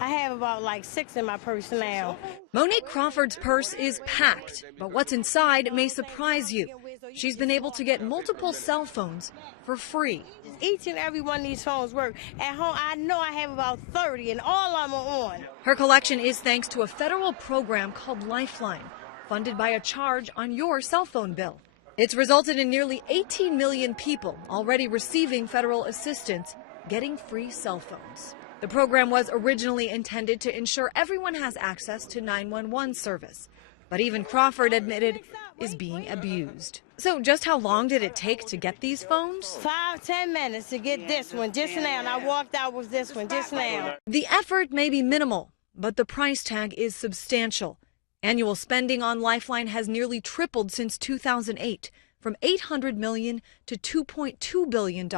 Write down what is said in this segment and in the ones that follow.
I have about like 6 in my purse now. Monique Crawford's purse is packed, but what's inside may surprise you. She's been able to get multiple cell phones for free. Each and every one of these phones work. At home, I know I have about 30, and all of them are on. Her collection is thanks to a federal program called Lifeline, funded by a charge on your cell phone bill. It's resulted in nearly 18 million people already receiving federal assistance getting free cell phones. The program was originally intended to ensure everyone has access to 911 service, but even Crawford admitted is being abused. So just how long did it take to get these phones? 5-10 minutes to get this one just now, and I walked out with this one just now. The effort may be minimal, but the price tag is substantial. Annual spending on Lifeline has nearly tripled since 2008, from $800 million to $2.2 billion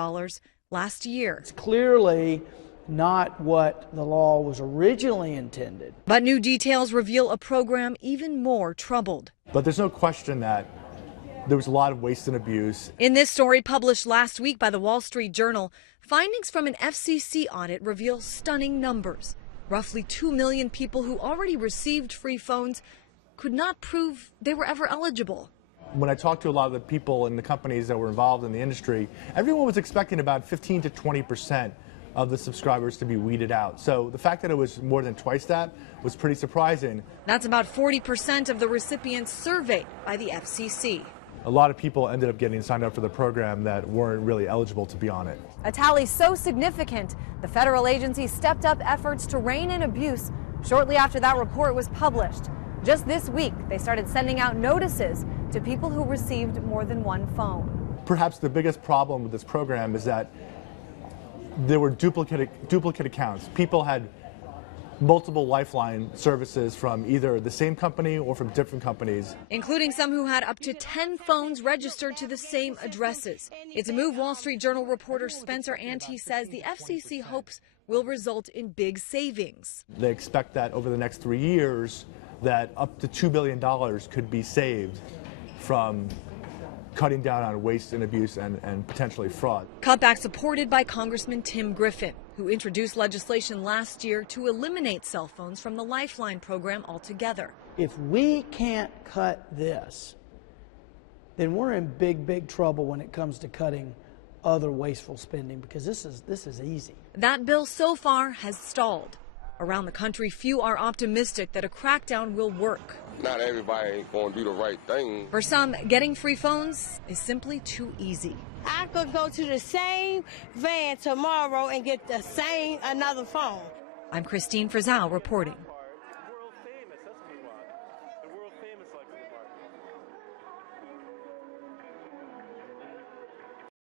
last year. It's clearly not what the law was originally intended. But new details reveal a program even more troubled. But there's no question that there was a lot of waste and abuse. In this story published last week by the Wall Street Journal, findings from an FCC audit reveal stunning numbers. Roughly 2 million people who already received free phones could not prove they were ever eligible. When I talked to a lot of the people in the companies that were involved in the industry, everyone was expecting about 15 to 20% of the subscribers to be weeded out. So the fact that it was more than twice that was pretty surprising. That's about 40% of the recipients surveyed by the FCC. A lot of people ended up getting signed up for the program that weren't really eligible to be on it. A tally so significant, the federal agency stepped up efforts to rein in abuse shortly after that report was published. Just this week, they started sending out notices to people who received more than one phone. Perhaps the biggest problem with this program is that there were duplicate accounts. People had multiple Lifeline services from either the same company or from different companies, including some who had up to 10 phones registered to the same addresses. It's a move Wall Street Journal reporter Spencer Ante says the FCC hopes will result in big savings. They expect that over the next 3 years that up to $2 billion could be saved from cutting down on waste and abuse and potentially fraud. Cutback supported by Congressman Tim Griffin, who introduced legislation last year to eliminate cell phones from the Lifeline program altogether. If we can't cut this, then we're in big trouble when it comes to cutting other wasteful spending, because this is easy. That bill so far has stalled. Around the country, few are optimistic that a crackdown will work. Not everybody ain't going to do the right thing. For some, getting free phones is simply too easy. I could go to the same van tomorrow and get the same another phone. I'm Christine Frizzell reporting.